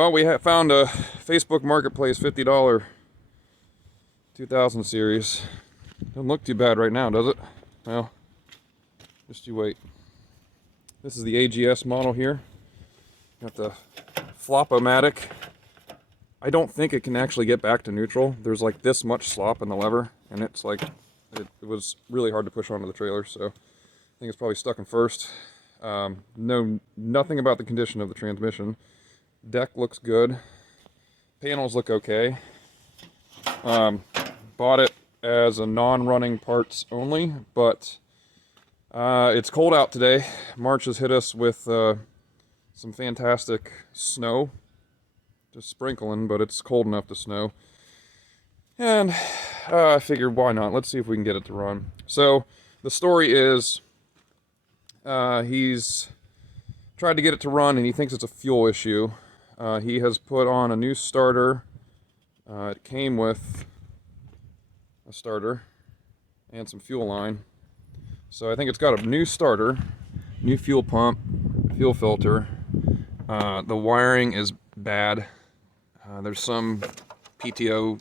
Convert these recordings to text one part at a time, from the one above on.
Well, we found a Facebook Marketplace $50 2000 series. Doesn't look too bad right now, does it? Well, just you wait. This is the AGS model here. Got the flop-o-matic. I don't think it can actually get back to neutral. There's like this much slop in the lever, and it's like, it was really hard to push onto the trailer, so I think it's probably stuck in first. Know nothing about the condition of the transmission. Deck looks good. Panels look okay. Bought it as a non-running parts only, but it's cold out today. March has hit us with some fantastic snow. Just sprinkling, but it's cold enough to snow. And I figured, why not? Let's see if we can get it to run. So the story is he's tried to get it to run, and he thinks it's a fuel issue. He has put on a new starter. It came with a starter and some fuel line. So I think it's got a new starter, new fuel pump, fuel filter. The wiring is bad. There's some PTO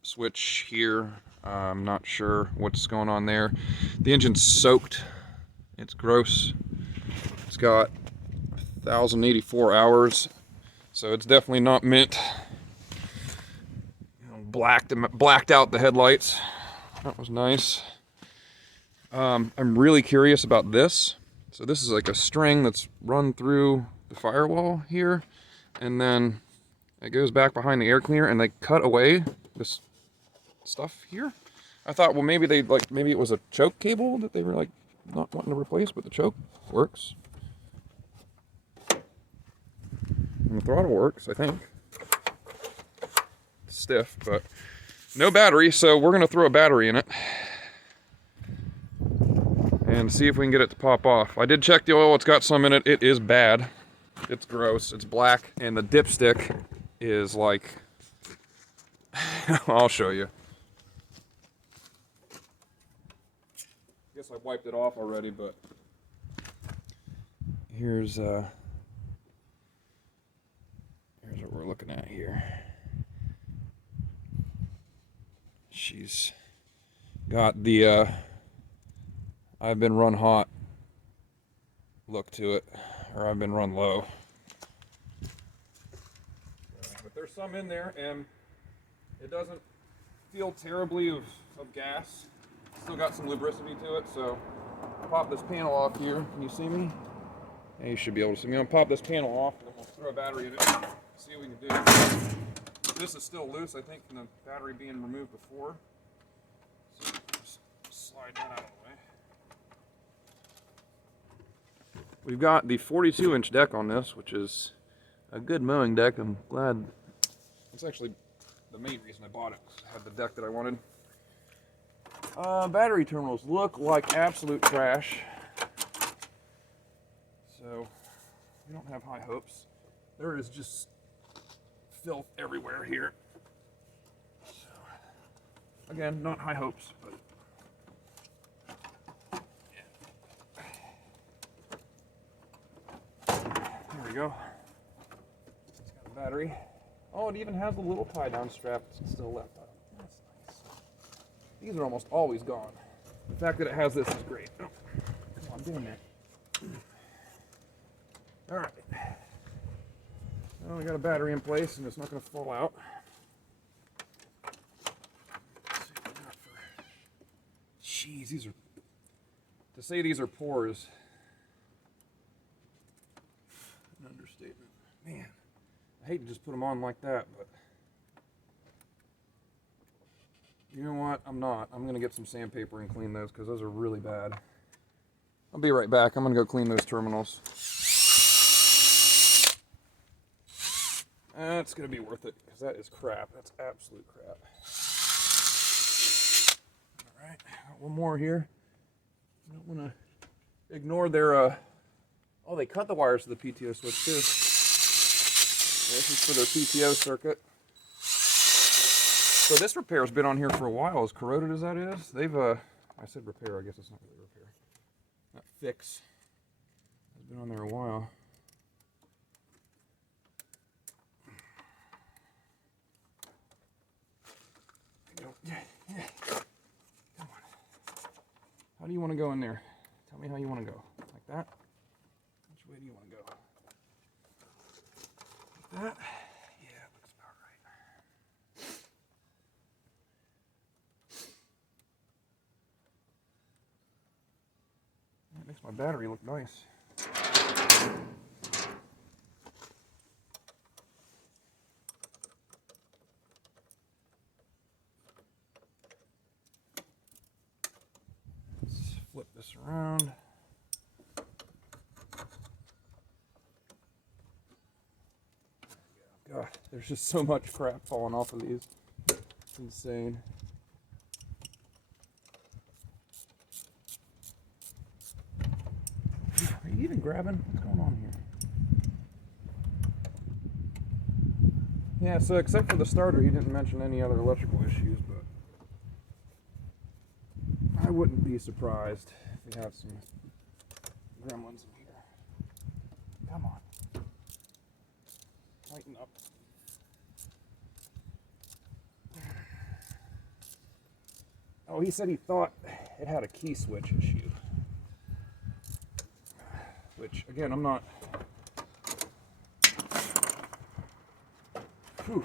switch here. I'm not sure what's going on there. The engine's soaked. It's gross. It's got 1,084 hours, so it's definitely not mint. Blacked out the headlights. That was nice. I'm really curious about this. So this is like a string that's run through the firewall here, and then it goes back behind the air cleaner, and they cut away this stuff here. I thought, well, maybe maybe it was a choke cable that they were like not wanting to replace, but the choke works. And the throttle works, I think. It's stiff, but no battery, so we're gonna throw a battery in it and see if we can get it to pop off. I did check the oil, it's got some in it. It is bad. It's gross, it's black, and the dipstick is like, I'll show you. Guess I wiped it off already, but here's what we're looking at here. She's got the I've been run hot look to it, or I've been run low. But there's some in there, and it doesn't feel terribly of gas. Still got some lubricity to it, so I'll pop this panel off here. Can you see me? Yeah, you should be able to see me. I'm gonna pop this panel off, and then we'll throw a battery in it, see what we can do. This is still loose, I think, from the battery being removed before. So just slide that out of the way. We've got the 42-inch deck on this, which is a good mowing deck. I'm glad. It's actually the main reason I bought it. I had the deck that I wanted. Battery terminals look like absolute trash. So we don't have high hopes. There is just filth everywhere here. So, again, not high hopes, but there we go. It's got a battery. Oh, it even has a little tie-down strap still left on it. That's nice. These are almost always gone. The fact that it has this is great. Oh, come on, doing that. All right. Well, we got a battery in place, and it's not going to fall out. Let's see what we got for. Jeez, these are. To say these are pores. An understatement. Man, I hate to just put them on like that, but you know what? I'm not. I'm going to get some sandpaper and clean those because those are really bad. I'll be right back. I'm going to go clean those terminals. That's going to be worth it because that is crap. That's absolute crap. All right, got one more here. I don't want to ignore their, oh, they cut the wires to the PTO switch too. This is for their PTO circuit. So this repair has been on here for a while, as corroded as that is. They've, I said repair, I guess it's not really repair. That fix has been on there a while. go. Yeah. Come on. How do you want to go in there? Tell me how you want to go. Like that? Which way do you want to go? Like that? Yeah, looks about right. That makes my battery look nice. Flip this around. God, there's just so much crap falling off of these. It's insane. Are you even grabbing? What's going on here? Yeah, so except for the starter, he didn't mention any other electrical issues, but I wouldn't be surprised if we have some gremlins in here. Come on. Tighten up. Oh, he said he thought it had a key switch issue. Which, again, I'm not... Whew.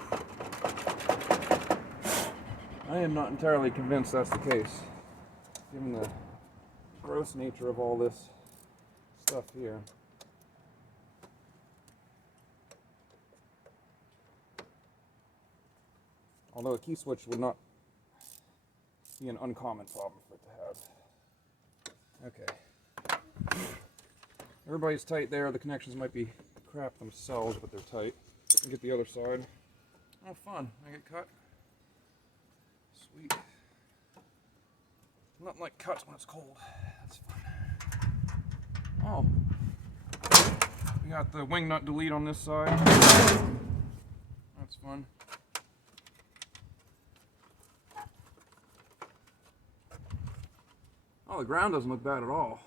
I am not entirely convinced that's the case, given the gross nature of all this stuff here. Although a key switch would not be an uncommon problem for it to have. Okay. Everybody's tight there. The connections might be crap themselves, but they're tight. Let me get the other side. Oh, fun. I get cut. Sweet. Nothing like cuts when it's cold. That's fun. Oh. We got the wing nut delete on this side. That's fun. Oh, the ground doesn't look bad at all.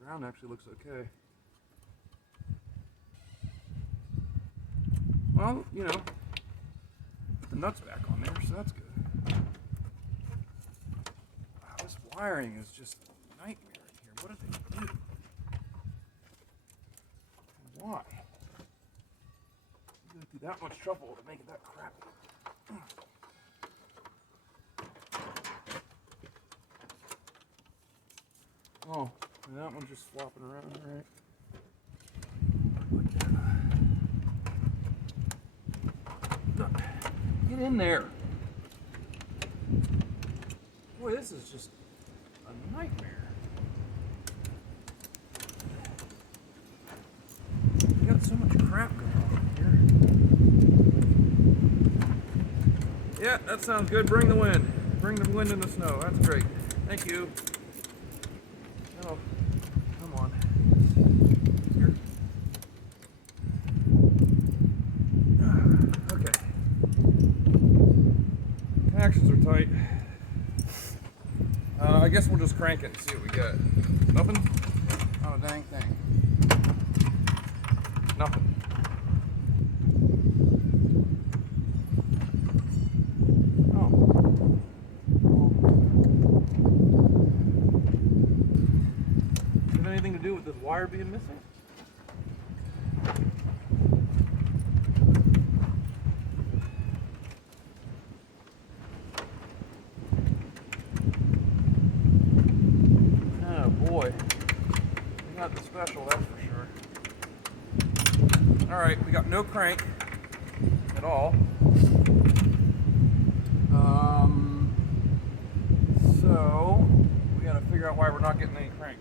The ground actually looks okay. Well, you know, put the nuts back on there, so that's good. Wow, this wiring is just a nightmare in here. What did they do? Why? You go through that much trouble to make it that crappy. Oh, and that one's just flopping around, right? Get in there. Boy, this is just a nightmare. You got so much crap going on here. Yeah, that sounds good. Bring the wind. Bring the wind and the snow. That's great. Thank you. Oh, come on. Here. Okay. Connections are tight. I guess we'll just crank it and see what we get. Nothing? Not a dang thing. Nothing. Oh. Does it have anything to do with this wire being missing? Boy, we got the special, that's for sure. Alright, we got no crank at all. So we gotta figure out why we're not getting any crank.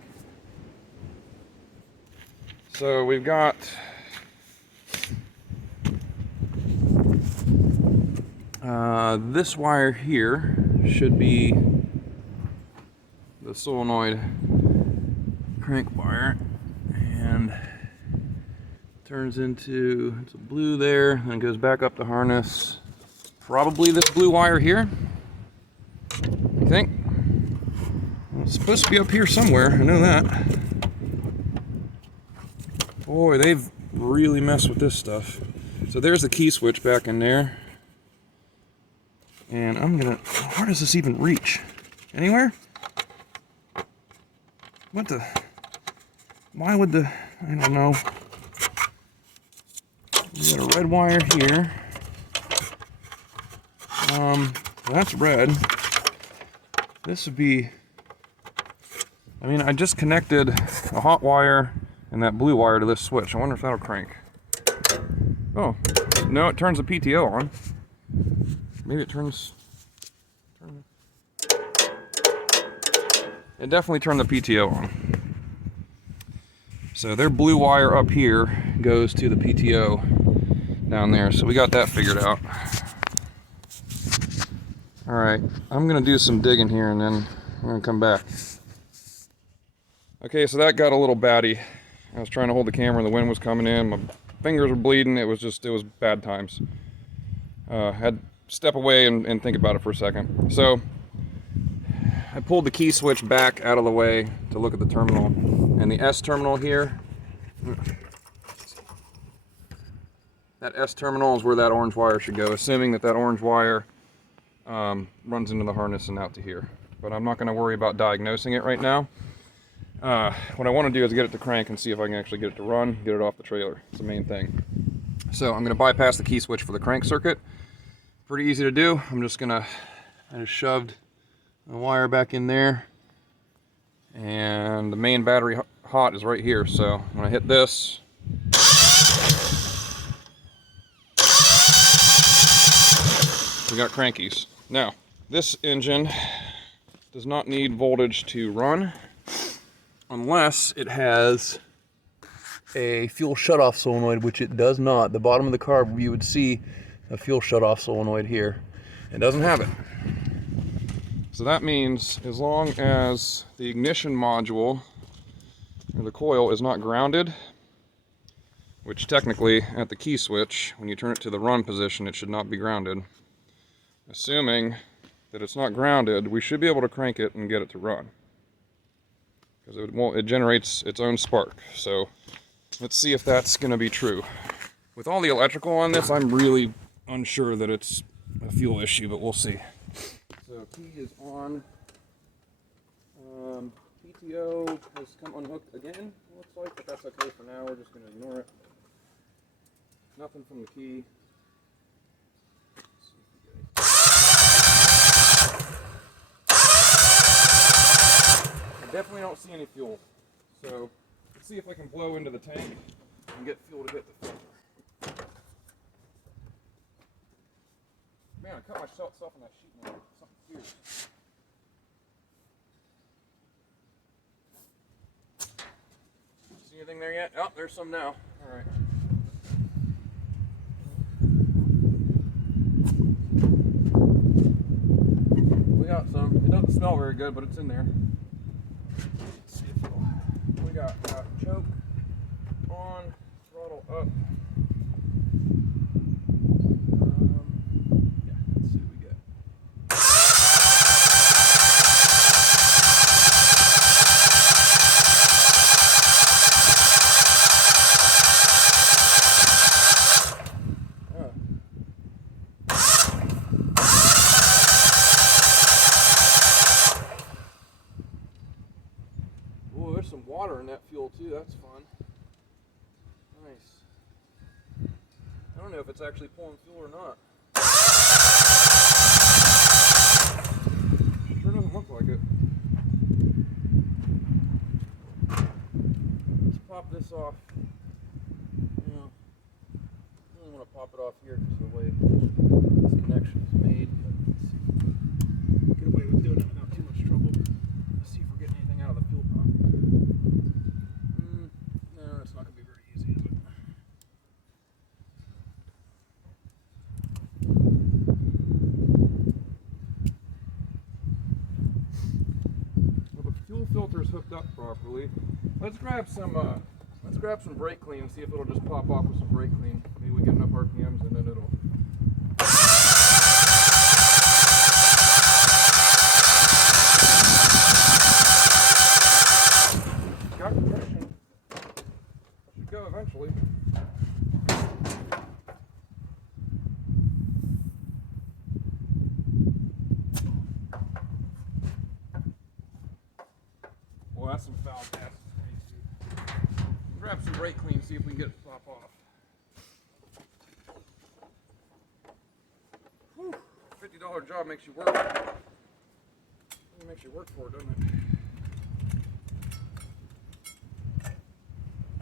So we've got this wire here should be the solenoid crank wire, and turns into, it's a blue there, and goes back up to harness. Probably this blue wire here, I think. It's supposed to be up here somewhere, I know that. Boy, they've really messed with this stuff. So there's the key switch back in there. And I'm gonna, where does this even reach? Anywhere? What the, why would the, I don't know. We got a red wire here. That's red. This would be, I mean, I just connected a hot wire and that blue wire to this switch. I wonder if that'll crank. Oh, no, it turns the PTO on. Maybe it turns, it definitely turned the PTO on. So their blue wire up here goes to the PTO down there. So we got that figured out. All right, I'm gonna do some digging here and then I'm gonna come back. Okay, so that got a little batty. I was trying to hold the camera and the wind was coming in. My fingers were bleeding. It was bad times. Had to step away and think about it for a second. So I pulled the key switch back out of the way to look at the terminal. And the S terminal here, that S terminal is where that orange wire should go, assuming that orange wire runs into the harness and out to here. But I'm not going to worry about diagnosing it right now. What I want to do is get it to crank and see if I can actually get it to run, get it off the trailer. It's the main thing. So I'm going to bypass the key switch for the crank circuit. Pretty easy to do. I just shoved the wire back in there. And the main battery hot is right here. So I'm going to hit this. We got crankies. Now, this engine does not need voltage to run unless it has a fuel shutoff solenoid, which it does not. The bottom of the carb, you would see a fuel shutoff solenoid here. It doesn't have it. So that means as long as the ignition module or the coil is not grounded, which technically at the key switch, when you turn it to the run position, it should not be grounded. Assuming that it's not grounded, we should be able to crank it and get it to run. Because it generates its own spark. So let's see if that's going to be true. With all the electrical on this, I'm really unsure that it's a fuel issue, but we'll see. So key is on. PTO has come unhooked again, looks like, but that's okay for now. We're just going to ignore it. Nothing from the key. I definitely don't see any fuel. So let's see if I can blow into the tank and get fuel to hit the filter. Man, I cut myself on that sheet metal. Something fierce. See anything there yet? Oh, there's some now. All right. We got some. It doesn't smell very good, but it's in there. Let's see if it'll. We got choke on, throttle up. Yeah, let's see what we get. Oh, there's some water in that fuel too. That's fun. Nice. I don't know if it's actually pulling fuel or not. Sure doesn't look like it. Let's pop this off. You know, I really want to pop it off here because of the way this connection is made. But let's see. Get away with doing it without too much trouble. Let's see if we're getting anything out of the fuel pump. No, it's not going to be very easy, is it? Well, the fuel filter is hooked up properly. Let's grab some brake clean and see if it'll just pop off with some brake clean. Maybe we get enough RPMs and then it'll. Got compression. Should go eventually. valve gas is way too. Grab some brake clean, see if we can get it to pop off. Whew. $50 job makes you work. It makes you work for it, doesn't it?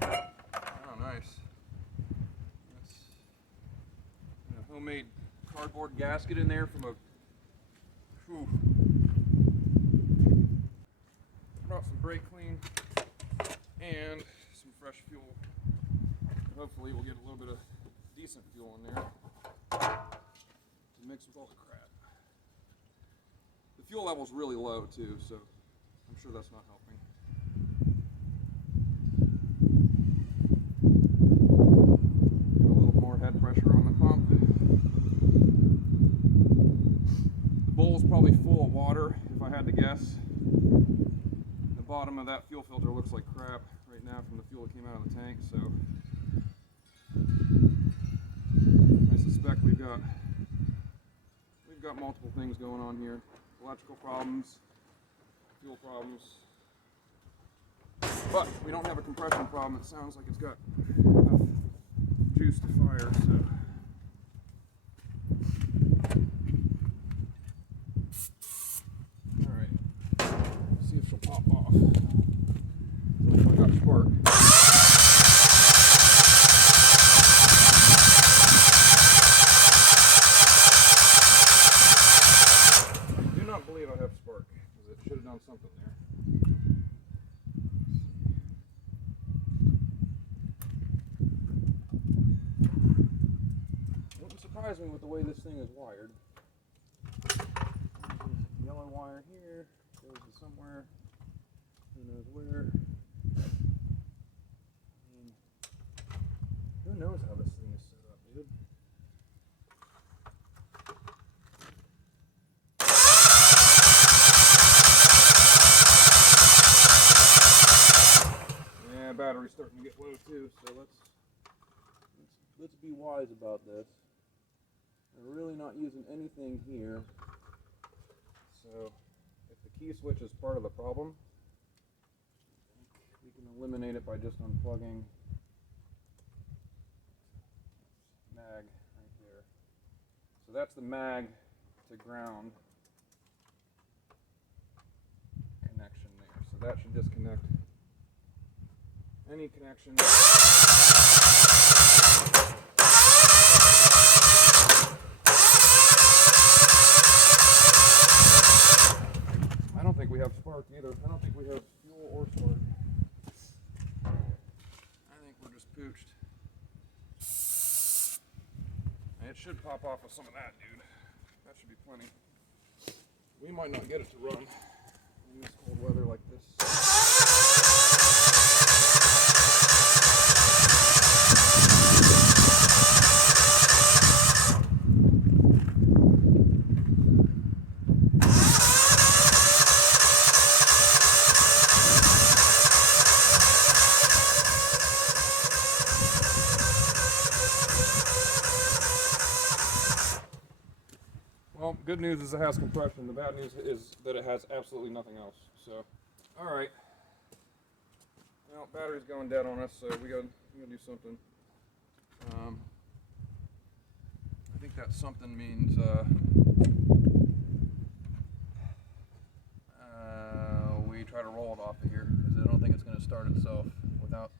Oh, nice. That's a homemade cardboard gasket in there from a. Whew. Brought some brake clean and some fresh fuel. Hopefully we'll get a little bit of decent fuel in there to mix with all the crap. The fuel level's really low too, so I'm sure that's not helping. Get a little more head pressure on the pump. The bowl's probably full of water, if I had to guess. The bottom of that fuel filter looks like crap right now from the fuel that came out of the tank, so I suspect we've got multiple things going on here. Electrical problems, fuel problems, but we don't have a compression problem. It sounds like it's got enough juice to fire, so. All right, see if she'll pop off. So if I got spark. I believe I have spark, because it should have done something there. Wouldn't surprise me with the way this thing is wired. Yellow wire here, goes to somewhere, who knows where. I mean, who knows how this thing is set up, dude? Battery's starting to get low too, so let's be wise about this. We're really not using anything here, so if the key switch is part of the problem, we can eliminate it by just unplugging mag right there. So that's the mag to ground connection there, so that should disconnect any connection. I don't think we have spark either. I don't think we have fuel or spark. I think we're just pooched. And it should pop off with some of that, dude. That should be plenty. We might not get it to run in this cold weather like this. Well, good news is it has compression. The bad news is that it has absolutely nothing else. So, all right. Well, battery's going dead on us, so we gotta do something. I think that something means we try to roll it off of here, because I don't think it's going to start itself without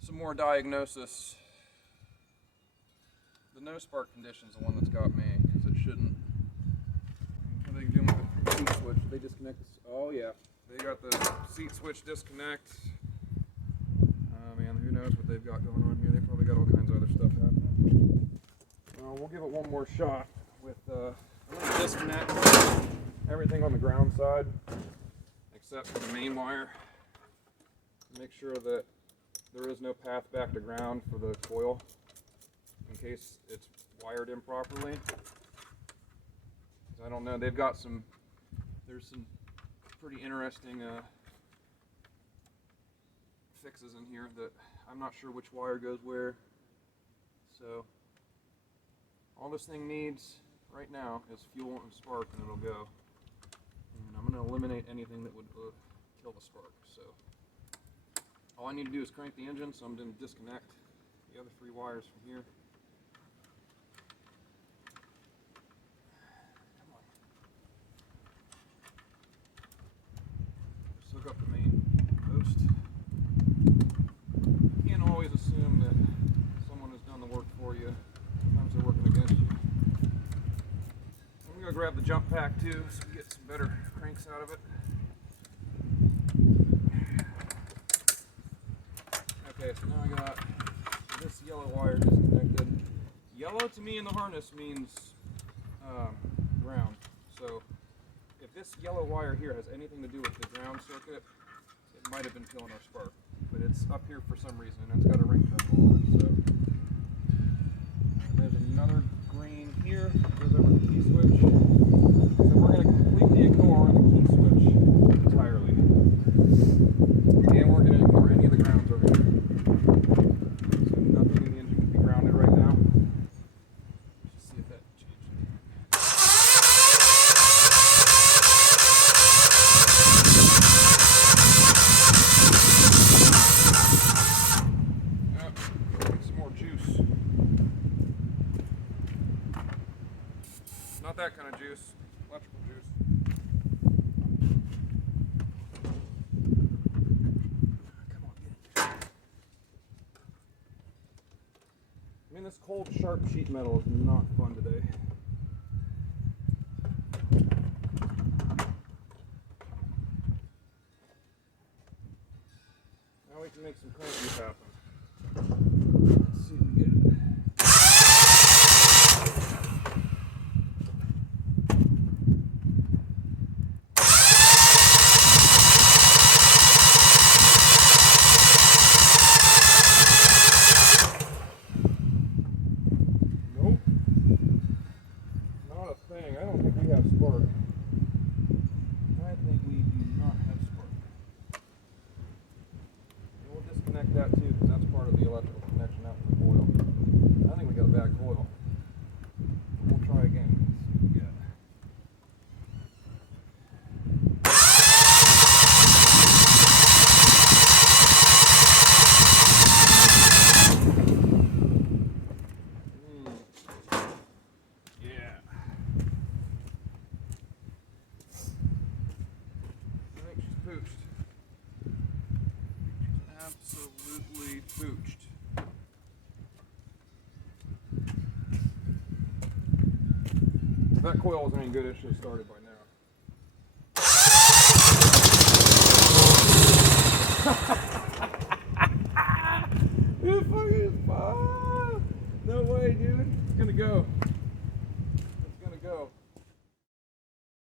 some more diagnosis. The no spark condition is the one that's got me, because it shouldn't. What are they doing with the seat switch? Did they disconnect this? Oh yeah, they got the seat switch disconnect. Man, who knows what they've got going on here. They probably got all kinds of other stuff happening. We'll give it one more shot with I'm going to disconnect everything on the ground side except for the main wire. Make sure that there is no path back to ground for the coil in case it's wired improperly. I don't know, they've got there's some pretty interesting fixes in here that I'm not sure which wire goes where. So all this thing needs right now is fuel and spark, and it'll go. And I'm going to eliminate anything that would kill the spark. So all I need to do is crank the engine, so I'm going to disconnect the other 3 wires from here. Come on. Just hook up the main post. You can't always assume that someone has done the work for you. Sometimes they're working against you. I'm going to grab the jump pack too, so we get some better cranks out of it. Okay, so now I got this yellow wire disconnected. Yellow to me in the harness means ground. So if this yellow wire here has anything to do with the ground circuit, it might have been killing our spark. But it's up here for some reason, and it's got a ring terminal on it. So and there's another green here. Goes over the key switch. So we're going to completely ignore the key switch entirely, and we're going to ignore any of the grounds over here. So nothing in the engine can be grounded right now. Let's see if that changed anything. Yep, some more juice. Not that kind of juice, electrical juice. Come on, get it. I mean, this cold, sharp sheet metal is not fun today. Now we can make some crankies happen. Let's see if we get it. I don't think we have spark. I think we do not have spark. And we'll disconnect that too, because that's part of the electrical connection out to the coil. I think we got a bad coil. We'll try again. See what we get. Pooched. Absolutely pooched. If that coil was any good, it should have started by now. It fucking is fun. No way, dude. It's gonna go.